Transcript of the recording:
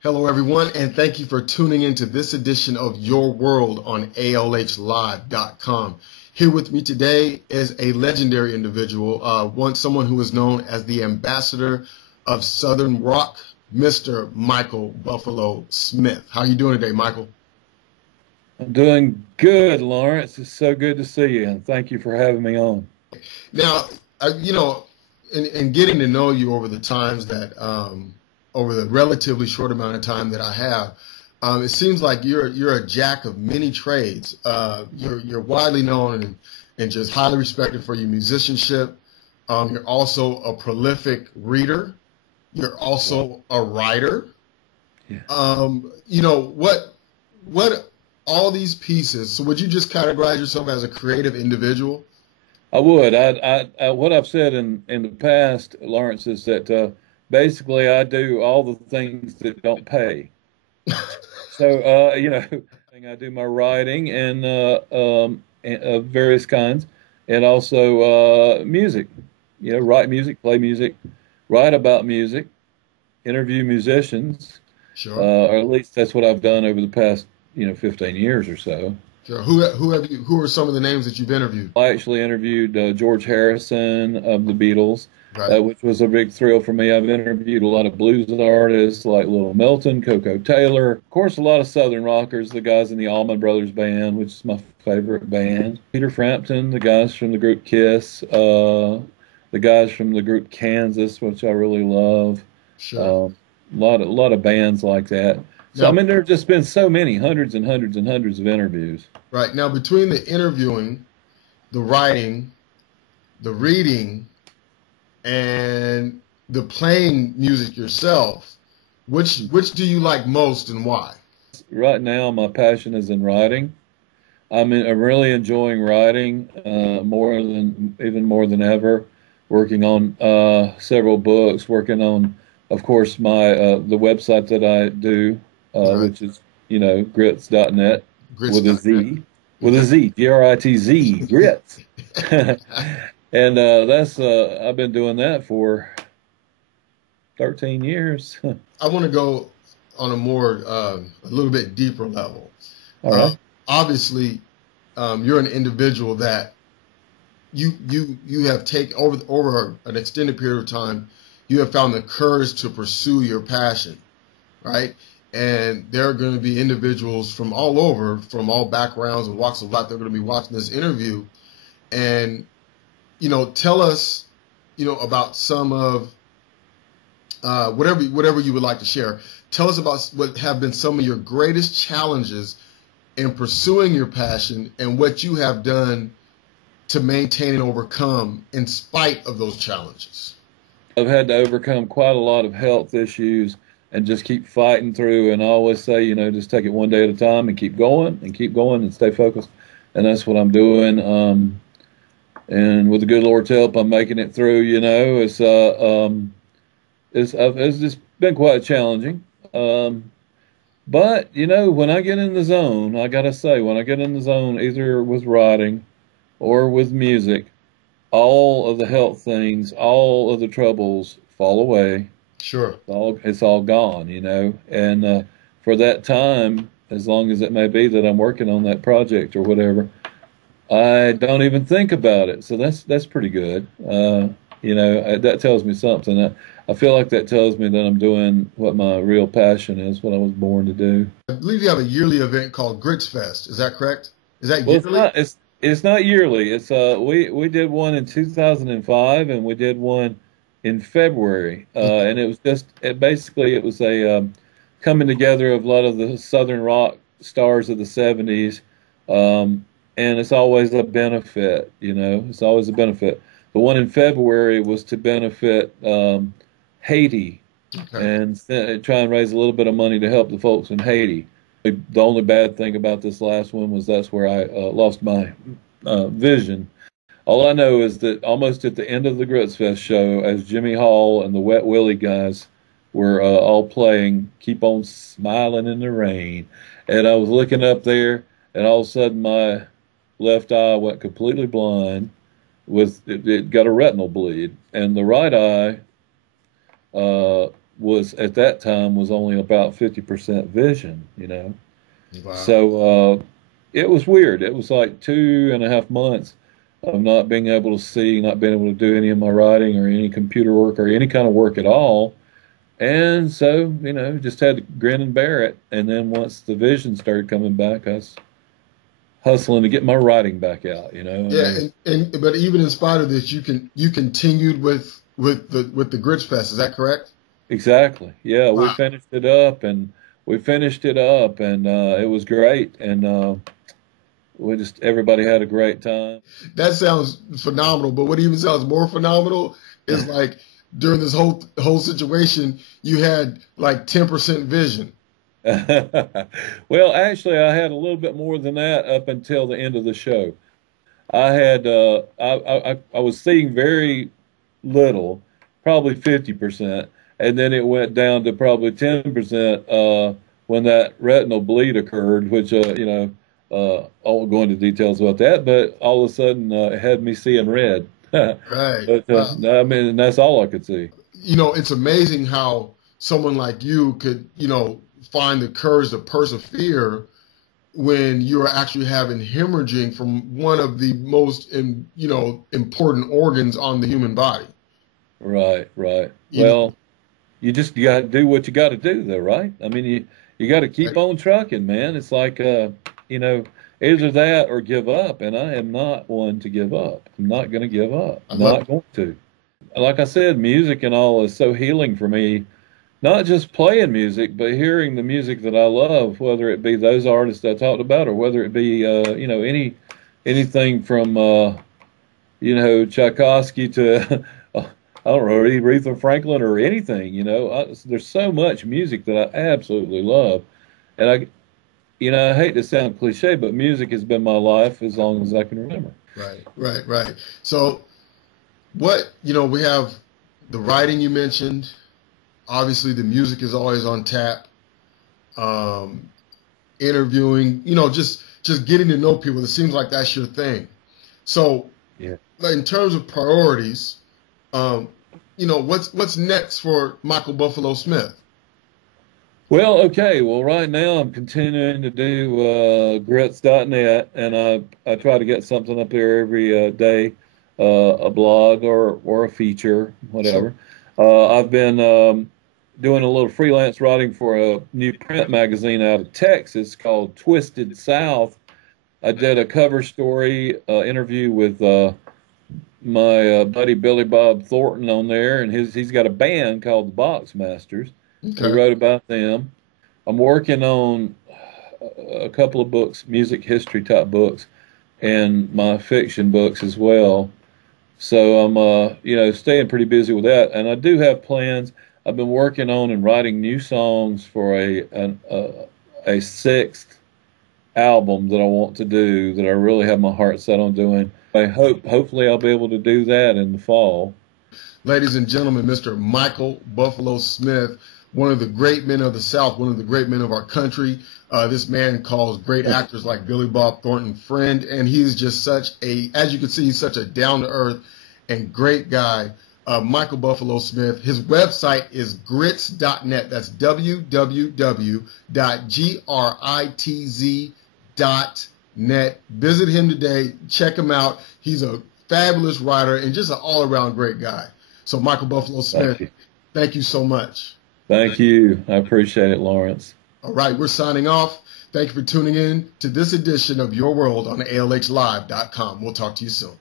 Hello, everyone, and thank you for tuning into this edition of Your World on ALHlive.com. Here with me today is a legendary individual, someone who is known as the ambassador of Southern rock, Mr. Michael Buffalo Smith. How are you doing today, Michael? I'm doing good, Lawrence. It's so good to see you, and thank you for having me on. Now, in getting to know you over the times that over the relatively short amount of time that I have, it seems like you're a jack of many trades. You're widely known and just highly respected for your musicianship. You're also a prolific reader. You're also a writer. Yeah. What all these pieces. So would you just categorize yourself as a creative individual? I would. What I've said in the past, Lawrence, is that basically I do all the things that don't pay. So, I do my writing and of various kinds, and also music. Write music, play music, write about music, interview musicians. Sure. Or at least that's what I've done over the past 15 years or so. Sure. Who are some of the names that you've interviewed? I actually interviewed George Harrison of the Beatles, right. Which was a big thrill for me. I've interviewed a lot of blues artists like Little Milton, Coco Taylor, of course, a lot of Southern rockers, the guys in the Allman Brothers Band, which is my favorite band, Peter Frampton, the guys from the group Kiss, the guys from the group Kansas, which I really love. Sure. A lot of bands like that. So, now, I mean, there have just been so many, hundreds and hundreds and hundreds of interviews. Right. Now, between the interviewing, the writing, the reading, and the playing music yourself, which do you like most and why? Right now, my passion is in writing. I'm really enjoying writing even more than ever, working on several books, working on, of course, my the website that I do, right. which is grits.net with a Z, with a Z, GRITZ, grits. And that's I've been doing that for 13 years. I want to go on a little bit deeper level. All right. Obviously, you're an individual that you have taken over an extended period of time. You have found the courage to pursue your passion, right? And there are going to be individuals from all over, from all backgrounds and walks of life, that are going to be watching this interview. And, tell us, about some of whatever you would like to share. Tell us about what have been some of your greatest challenges in pursuing your passion and what you have done to maintain and overcome in spite of those challenges. I've had to overcome quite a lot of health issues and just keep fighting through. And I always say, just take it one day at a time and keep going and stay focused. And that's what I'm doing. And with the good Lord's help, I'm making it through. It's just been quite challenging. But when I get in the zone, I gotta say, when I get in the zone, either with writing or with music, all of the health things, all of the troubles fall away. Sure. It's all gone, and for that time, as long as it may be that I'm working on that project or whatever, I don't even think about it. So that's pretty good. That tells me something. I feel like that tells me that I'm doing what my real passion is, what I was born to do. I believe you have a yearly event called Grits Fest. Is that correct? Is that yearly? It's not yearly. It's we did one in 2005 and we did one in February, and it was it was a coming together of a lot of the Southern rock stars of the 70s, and it's always a benefit. It's always a benefit. The one in February was to benefit Haiti, and try and raise a little bit of money to help the folks in Haiti. The only bad thing about this last one was that's where I lost my vision. All I know is that almost at the end of the Grits Fest show, as Jimmy Hall and the Wet Willie guys were all playing Keep On Smiling in the Rain, and I was looking up there, and all of a sudden my left eye went completely blind. It got a retinal bleed, and the right eye was at that time was only about 50% vision. Wow. So it was weird. It was like 2.5 months of not being able to see, not being able to do any of my writing or any computer work or any kind of work at all. And so, just had to grin and bear it. And then once the vision started coming back, I was hustling to get my writing back out, and Yeah, I was and but even in spite of this, you continued with the Grits Fest. Is that correct? exactly. Yeah, Wow. we finished it up and it was great. And everybody had a great time. That sounds phenomenal. But what even sounds more phenomenal is like during this whole situation, you had like 10% vision. Well, actually, I had a little bit more than that up until the end of the show. I had I was seeing very little, probably 50%, and then it went down to probably 10% when that retinal bleed occurred, which I won't go into details about that, but all of a sudden it had me seeing red. Right. But Wow. I mean, that's all I could see. It's amazing how someone like you could, find the courage to persevere when you're actually having hemorrhaging from one of the most, important organs on the human body. Right, right. You know, Well, you got to do what you got to do, though, right? I mean, you got to keep right? on trucking, man. It's like you know, either that or give up, and I am not one to give up. I'm not going to give up. I love Not going to. Like I said, music and all is so healing for me. Not just playing music, but hearing the music that I love, whether it be those artists I talked about, or whether it be anything from Tchaikovsky to I don't know, Aretha Franklin or anything. There's so much music that I absolutely love, and I hate to sound cliche, but music has been my life as long as I can remember. Right, right, right. So we have the writing you mentioned. Obviously, the music is always on tap. Um, Interviewing, just getting to know people. It seems like that's your thing. So, Yeah. like, in terms of priorities, um, what's next for Michael Buffalo Smith? Well, okay. Well, right now I'm continuing to do grits.net, and I try to get something up there every day, a blog or a feature, So, whatever. I've been doing a little freelance writing for a new print magazine out of Texas called Twisted South. I did a cover story interview with my buddy Billy Bob Thornton on there, and he's got a band called the Box Masters. We okay. wrote about them. I'm working on a couple of books, music history type books, and my fiction books as well. So I'm, staying pretty busy with that. And I do have plans. I've been working on and writing new songs for a sixth album that I want to do that I really have my heart set on doing. Hopefully, I'll be able to do that in the fall. Ladies and gentlemen, Mr. Michael Buffalo Smith, one of the great men of the South, one of the great men of our country. This man calls great actors like Billy Bob Thornton friend, and he's just as you can see, he's such a down-to-earth and great guy. Michael Buffalo Smith. His website is grits.net. That's www.gritz.net. Visit him today. Check him out. He's a fabulous writer and just an all-around great guy. So, Michael Buffalo Thank Smith, you. thank you so much. Thank you. I appreciate it, Lawrence. All right, we're signing off. Thank you for tuning in to this edition of Your World on ALHlive.com. We'll talk to you soon.